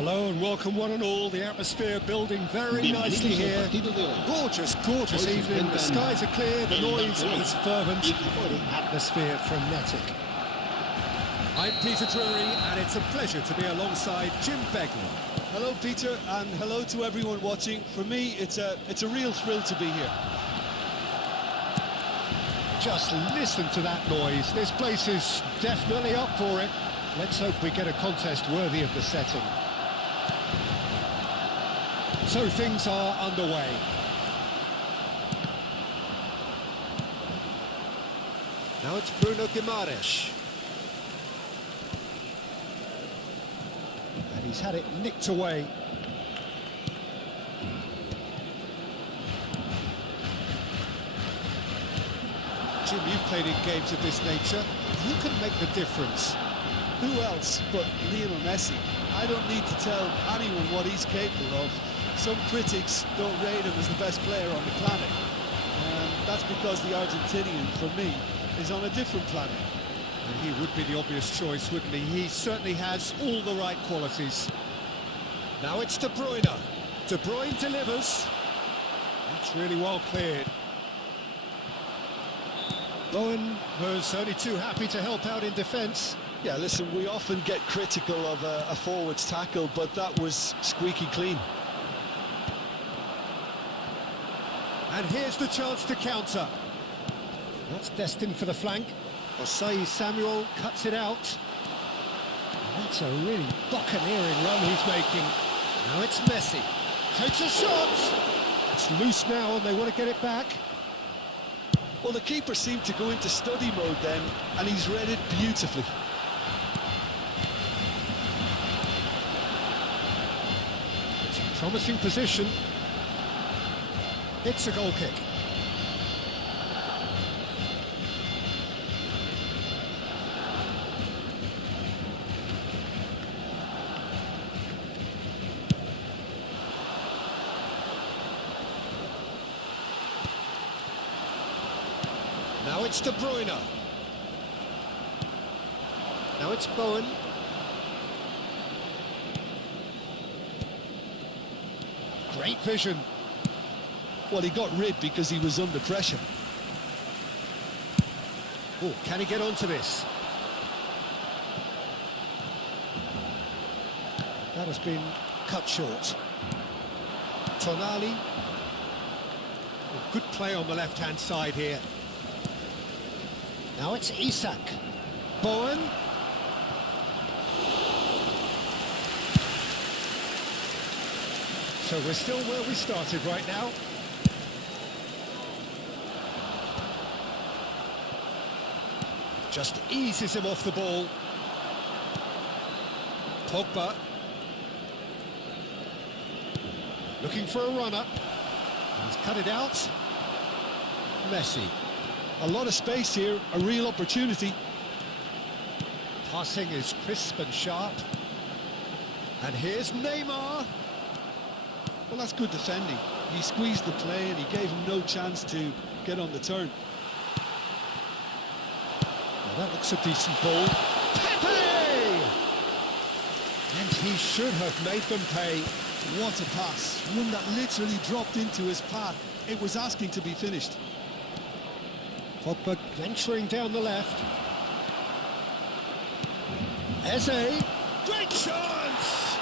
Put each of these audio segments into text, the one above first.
Hello and welcome one and all. The atmosphere building very nicely here. Gorgeous, gorgeous evening. The skies are clear, the noise is fervent, the atmosphere frenetic. I'm Peter Drury and it's a pleasure to be alongside Jim Begley. Hello Peter, and hello to everyone watching. For me, it's a real thrill to be here. Just listen to that noise. This place is definitely up for it. Let's hope we get a contest worthy of the setting. So things are underway. Now it's Bruno Guimaraes. And he's had it nicked away. Jim, you've played in games of this nature. Who can make the difference? Who else but Lionel Messi? I don't need to tell anyone what he's capable of. Some critics don't rate him as the best player on the planet. That's because the Argentinian, for me, is on a different planet. And he would be the obvious choice, wouldn't he? He certainly has all the right qualities. Now it's De Bruyne. De Bruyne delivers. That's really well cleared. Bowen was only too happy to help out in defence. Yeah, listen, we often get critical of a forward's tackle, but that was squeaky clean. And here's the chance to counter. That's destined for the flank. Osei Samuel cuts it out. And that's a really buccaneering run he's making. Now it's Messi. Takes a shot. It's loose now and they want to get it back. Well, the keeper seemed to go into study mode then, and he's read it beautifully. It's a promising position. It's a goal kick. Now it's De Bruyne. Now it's Bowen. Great vision. Well, he got rid because he was under pressure. Oh, can he get onto this? That has been cut short. Tonali. Oh, good play on the left-hand side here. Now it's Isak. Bowen. So we're still where we started right now. Just eases him off the ball. Pogba. Looking for a runner. He's cut it out. Messi. A lot of space here, a real opportunity. Passing is crisp and sharp. And here's Neymar. Well, that's good defending. He squeezed the play and he gave him no chance to get on the turn. Well, that looks a decent ball. Pepe! And he should have made them pay. What a pass. One that literally dropped into his path. It was asking to be finished. Pogba venturing down the left. Eze. Great chance!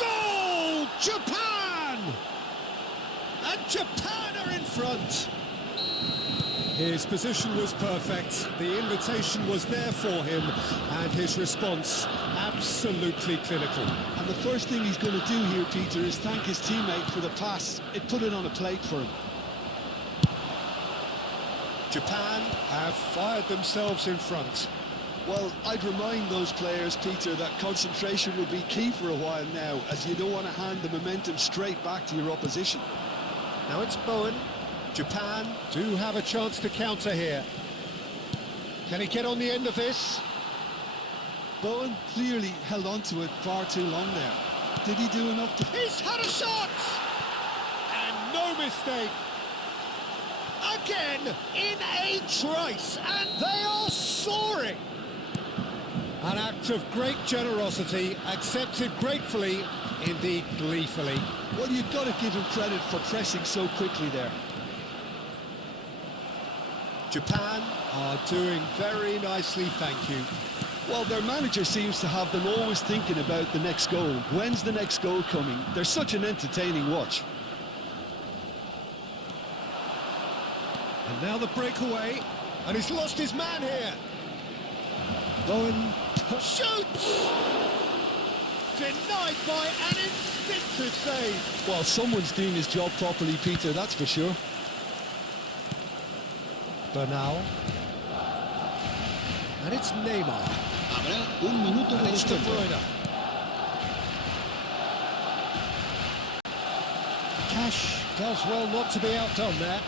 Goal! Japan! And Japan are in front. His position was perfect. The invitation was there for him, and his response absolutely clinical. And the first thing he's going to do here, Peter, is thank his teammate for the pass. It put it on a plate for him. Japan have fired themselves in front. Well, I'd remind those players, Peter, that concentration will be key for a while now, as you don't want to hand the momentum straight back to your opposition. Now it's Bowen. Japan do have a chance to counter here. Can he get on the end of this? Bowen clearly held on to it far too long there. Did he do enough to... He's had a shot! And no mistake. Again, in a trice, and they are soaring. An act of great generosity, accepted gratefully, indeed gleefully. Well, you've got to give him credit for pressing so quickly there. Japan are doing very nicely, thank you. Well, their manager seems to have them always thinking about the next goal. When's the next goal coming? They're such an entertaining watch. And now the breakaway, and he's lost his man here. Bowen shoots! Denied by an instinctive save. Well, someone's doing his job properly, Peter, that's for sure. Bernal. And it's Neymar. Habrá un minuto de And it's De descuento. Bruyne. Cash does well not to be outdone there.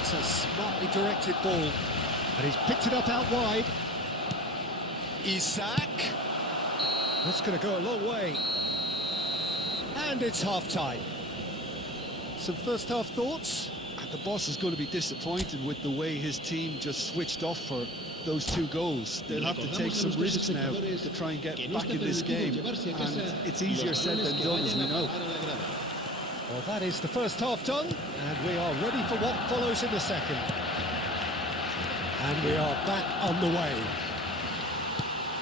It's a smartly directed ball. And he's picked it up out wide. Isak. That's going to go a long way. And it's half-time. Some first-half thoughts? And the boss is going to be disappointed with the way his team just switched off for those 2 goals. They'll have to take some risks now to try and get back in this game. And it's easier said than done, as we know. Well, that is the first half done, and we are ready for what follows in the second. And we are back on the way.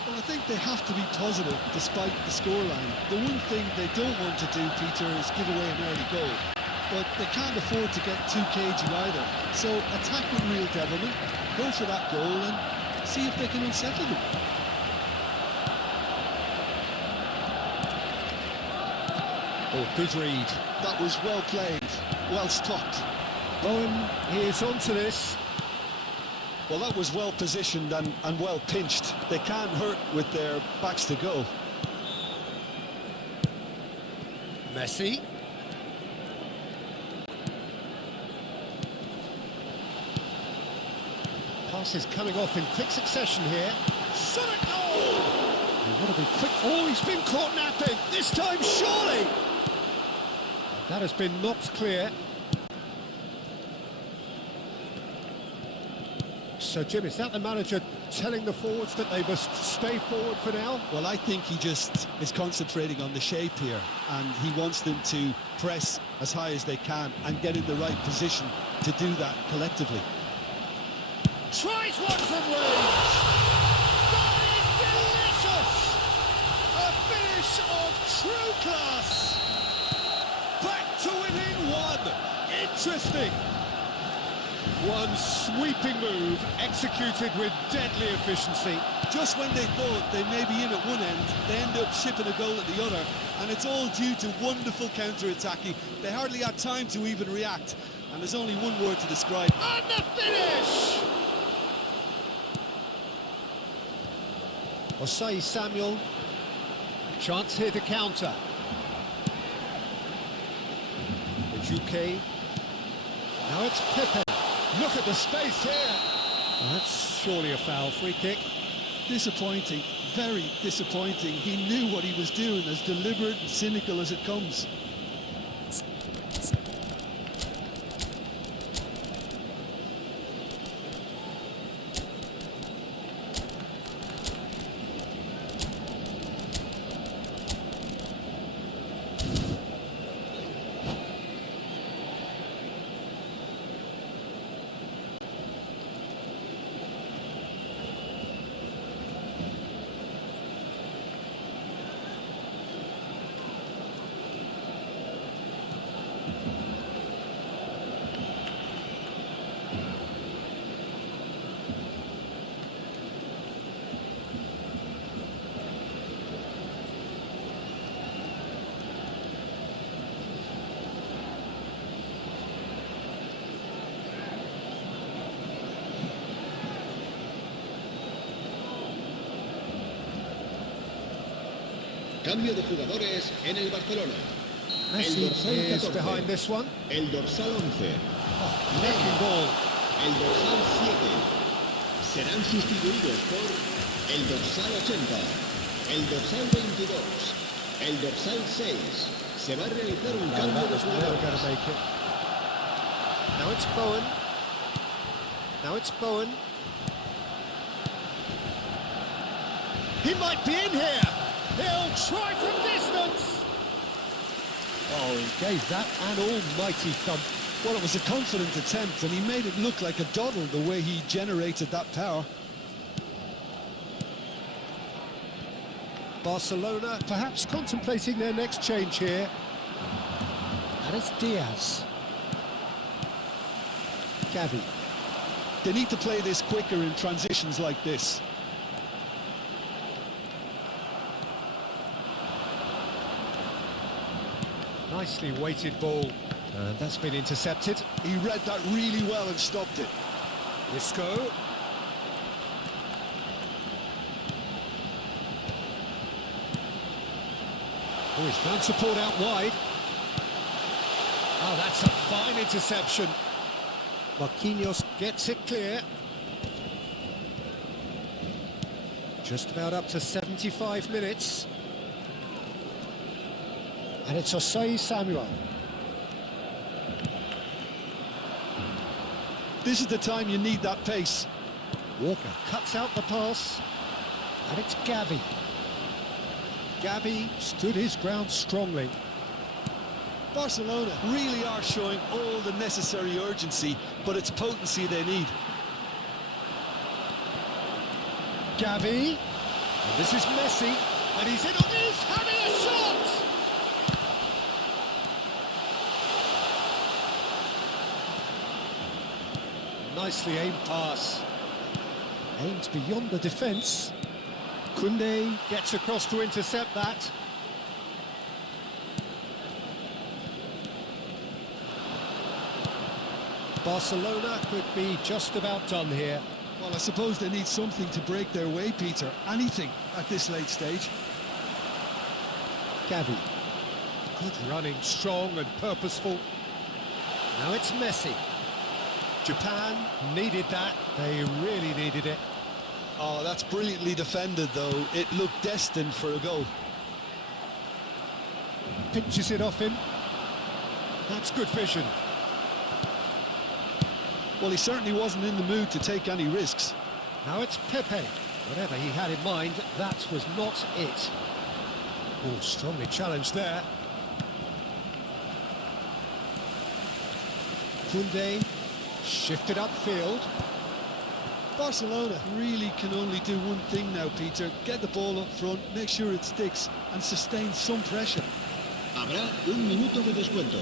Well, I think they have to be positive despite the scoreline. The one thing they don't want to do, Peter, is give away an early goal. But they can't afford to get too cagey either. So attack with real devilment, go for that goal and see if they can unsettle them. Oh, good read. That was well played, well stopped. Bowen is onto this. Well, that was well positioned and well pinched. They can't hurt with their backs to go. Messi. Pass is coming off in quick succession here. Shot it goal! You've got to be quick. Oh, he's been caught napping. This time, surely! That has been knocked clear. So, Jim, is that the manager telling the forwards that they must stay forward for now? Well, I think he just is concentrating on the shape here, and he wants them to press as high as they can and get in the right position to do that collectively. Tries one from range. That is delicious. A finish of true class. Back to within 1. Interesting. One sweeping move executed with deadly efficiency. Just when they thought they may be in at one end, they end up shipping a goal at the other, and it's all due to wonderful counter-attacking. They hardly had time to even react, and there's only one word to describe. And the finish! S71. Chance here to counter. Juke. Now it's Pepe. Look at the space here. Well, that's surely a foul. Free kick. Disappointing, very disappointing. He knew what he was doing, as deliberate and cynical as it comes. Cambio de jugadores en el Barcelona. Messi El dorsal is 14. behind this one. El dorsal 11. Necking ball. El dorsal 7. Serán sustituidos por el dorsal 80. El dorsal 22. El dorsal 6. Se va a realizar un No, cambio that de was never going to jugadores. make it. Now it's Bowen. Now it's Bowen. He might be in here. He'll try from distance. Oh, he gave that an almighty thump. Well, it was a confident attempt, and he made it look like a doddle the way he generated that power. Barcelona perhaps contemplating their next change here. And it's Diaz. Gavi. They need to play this quicker in transitions like this. Nicely weighted ball. And that's been intercepted. He read that really well and stopped it. Isco. Oh, he's found support out wide. Oh, that's a fine interception. Marquinhos gets it clear. Just about up to 75 minutes. And it's S71. This is the time you need that pace. Walker cuts out the pass. And it's Gavi. Gavi stood his ground strongly. Barcelona really are showing all the necessary urgency, but it's potency they need. Gavi. And this is Messi. And he's in on this, having a shot! Nicely aimed pass. Aimed beyond the defence. Koundé gets across to intercept that. Barcelona could be just about done here. Well, I suppose they need something to break their way, Peter. Anything at this late stage. Gavi. Good running, strong and purposeful. Now it's Messi. Japan needed that. They really needed it. Oh, that's brilliantly defended, though. It looked destined for a goal. Pinches it off him. That's good vision. Well, he certainly wasn't in the mood to take any risks. Now it's Pepe. Whatever he had in mind, that was not it. Oh, strongly challenged there. Koundé shifted upfield. Barcelona really can only do one thing now, Peter. Get the ball up front, make sure it sticks, and sustain some pressure. Habrá un minuto de descuento.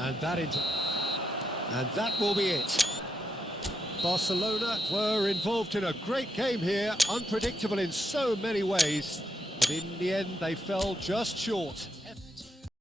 And that will be it. Barcelona were involved in a great game here, unpredictable in so many ways, but in the end they fell just short.